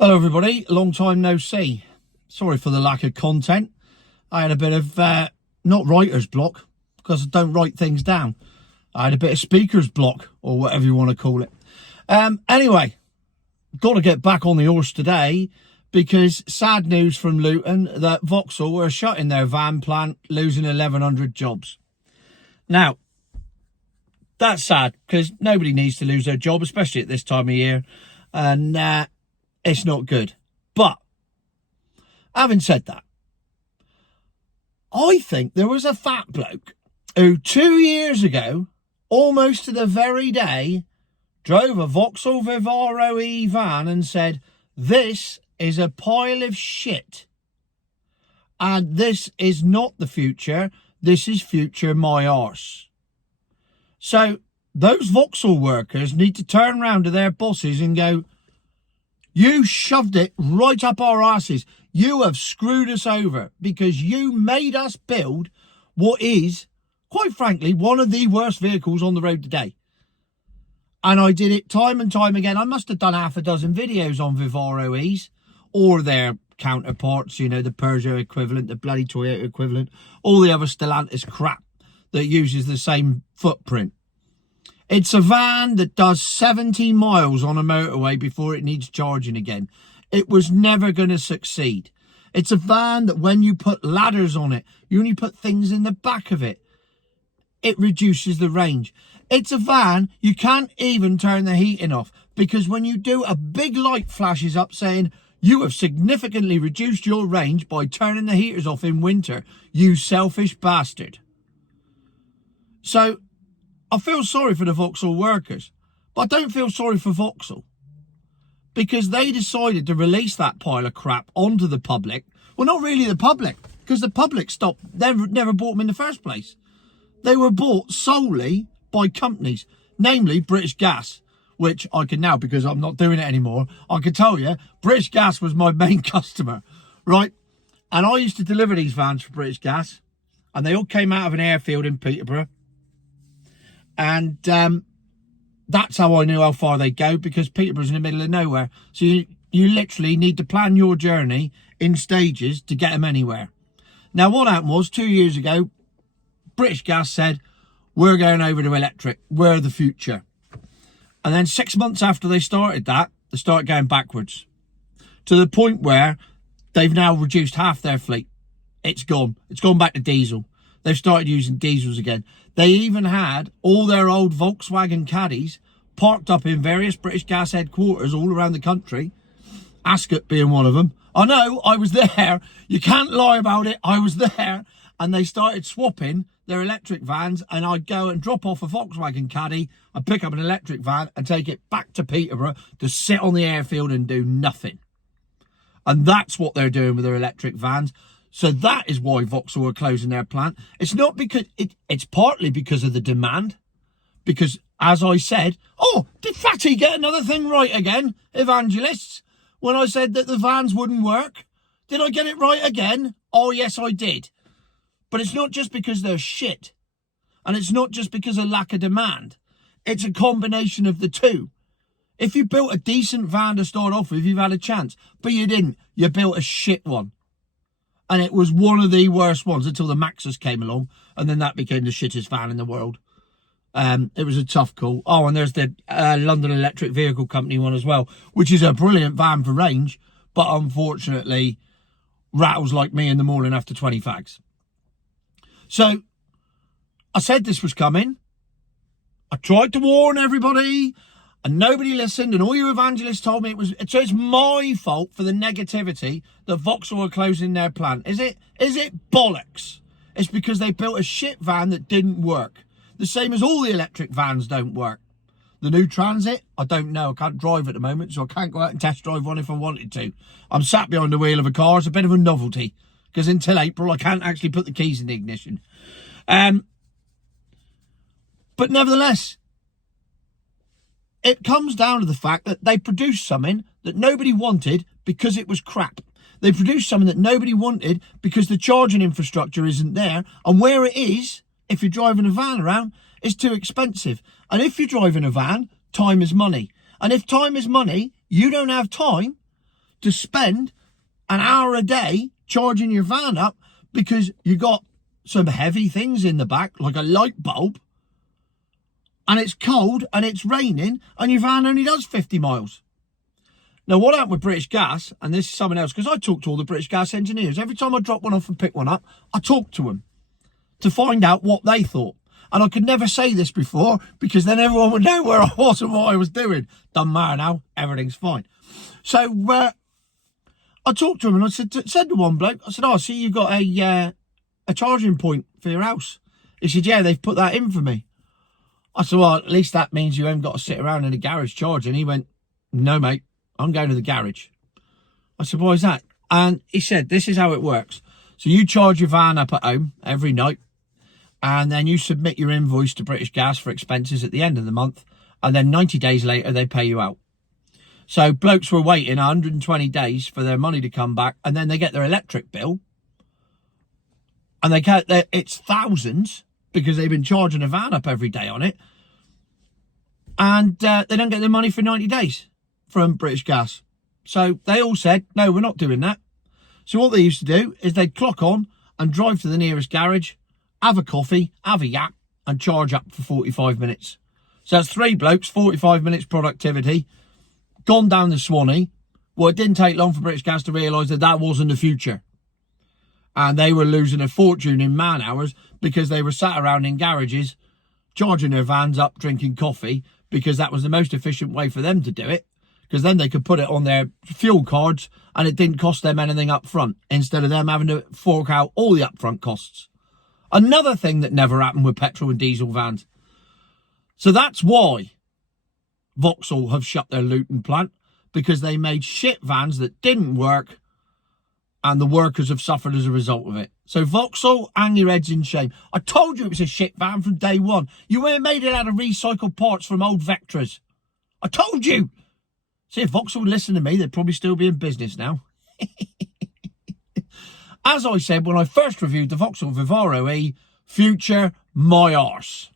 Hello everybody, long time no see. Sorry for the lack of content. I had a bit of, not writer's block, because I don't write things down. I had a bit of speaker's block, or whatever you want to call it. Anyway, got to get back on the horse today, because sad news from Luton that Vauxhall are shutting their van plant, losing 1,100 jobs. Now, that's sad, because nobody needs to lose their job, especially at this time of year. And it's not good. But having said that, I think there was a fat bloke who 2 years ago, almost to the very day, drove a Vauxhall Vivaro van and said, "This is a pile of shit. And this is not the future. This is future my arse." So those Vauxhall workers need to turn around to their bosses and go, "You shoved it right up our asses. You have screwed us over because you made us build what is, quite frankly, one of the worst vehicles on the road today." And I did it time and time again. I must have done half a dozen videos on Vivaro E's or their counterparts, you know, the Peugeot equivalent, the bloody Toyota equivalent, all the other Stellantis crap that uses the same footprint. It's a van that does 70 miles on a motorway before it needs charging again. It was never going to succeed. It's a van that when you put ladders on it, you only put things in the back of it, it reduces the range. It's a van you can't even turn the heating off, because when you do, a big light flashes up saying, "You have significantly reduced your range by turning the heaters off in winter, you selfish bastard." So I feel sorry for the Vauxhall workers, but I don't feel sorry for Vauxhall, because they decided to release that pile of crap onto the public. Well, not really the public, because the public never bought them in the first place. They were bought solely by companies, namely British Gas, which I can now, because I'm not doing it anymore, I can tell you, British Gas was my main customer, right? And I used to deliver these vans for British Gas, and they all came out of an airfield in Peterborough. And that's how I knew how far they go, because Peterborough's in the middle of nowhere. So you literally need to plan your journey in stages to get them anywhere. Now, what happened was 2 years ago, British Gas said, "We're going over to electric. We're the future." And then 6 months after they started that, they started going backwards, to the point where they've now reduced half their fleet. It's gone. It's gone back to diesel. They've started using diesels again. They even had all their old Volkswagen Caddies parked up in various British Gas headquarters all around the country, Ascot being one of them. I know, I was there. You can't lie about it. I was there. And they started swapping their electric vans, and I'd go and drop off a Volkswagen Caddy, I'd pick up an electric van and take it back to Peterborough to sit on the airfield and do nothing. And that's what they're doing with their electric vans. So that is why Vauxhall are closing their plant. It's not because, it's partly because of the demand. Because, as I said, oh, did Fatty get another thing right again, evangelists? When I said that the vans wouldn't work, did I get it right again? Oh, yes, I did. But it's not just because they're shit. And it's not just because of lack of demand. It's a combination of the two. If you built a decent van to start off with, you've had a chance. But you didn't. You built a shit one. And it was one of the worst ones until the Maxus came along. And then that became the shittest van in the world. It was a tough call. Oh, and there's the London Electric Vehicle Company one as well, which is a brilliant van for range. But unfortunately, rattles like me in the morning after 20 fags. So, I said this was coming. I tried to warn everybody, and nobody listened, and all you evangelists told me so it's my fault for the negativity that Vauxhall are closing their plant. Is it bollocks? It's because they built a shit van that didn't work. The same as all the electric vans don't work. The new Transit, I don't know. I can't drive at the moment, so I can't go out and test drive one if I wanted to. I'm sat behind the wheel of a car. It's a bit of a novelty, because until April, I can't actually put the keys in the ignition. But nevertheless, it comes down to the fact that they produced something that nobody wanted because it was crap. They produced something that nobody wanted because the charging infrastructure isn't there. And where it is, if you're driving a van around, it's too expensive. And if you're driving a van, time is money. And if time is money, you don't have time to spend an hour a day charging your van up because you got some heavy things in the back, like a light bulb, and it's cold and it's raining and your van only does 50 miles. Now, what happened with British Gas, and this is something else, because I talk to all the British Gas engineers. Every time I drop one off and pick one up, I talk to them to find out what they thought. And I could never say this before because then everyone would know where I was and what I was doing. Doesn't matter now. Everything's fine. So I talked to him and I said to one bloke, I said, oh, I see you got a charging point for your house. He said, yeah, they've put that in for me. I said, well, at least that means you haven't got to sit around in a garage charging. He went, no, mate, I'm going to the garage. I said, why is that? And he said, this is how it works. So you charge your van up at home every night, and then you submit your invoice to British Gas for expenses at the end of the month, and then 90 days later, they pay you out. So blokes were waiting 120 days for their money to come back, and then they get their electric bill, and it's thousands because they've been charging a van up every day on it, and they don't get their money for 90 days from British Gas. So they all said, no, we're not doing that. So what they used to do is they'd clock on and drive to the nearest garage, have a coffee, have a yap, and charge up for 45 minutes. So that's 3 blokes, 45 minutes productivity, gone down the Swanee. Well, it didn't take long for British Gas to realise that that wasn't the future. And they were losing a fortune in man hours because they were sat around in garages, charging their vans up, drinking coffee, because that was the most efficient way for them to do it. Because then they could put it on their fuel cards and it didn't cost them anything up front, instead of them having to fork out all the upfront costs. Another thing that never happened with petrol and diesel vans. So that's why Vauxhall have shut their Luton plant, because they made shit vans that didn't work and the workers have suffered as a result of it. So Vauxhall, hang your heads in shame. I told you it was a shit van from day one. You made it out of recycled parts from old Vectras. I told you. See, if Vauxhall would listen to me, they'd probably still be in business now. As I said when I first reviewed the Vauxhall Vivaro E, future my arse.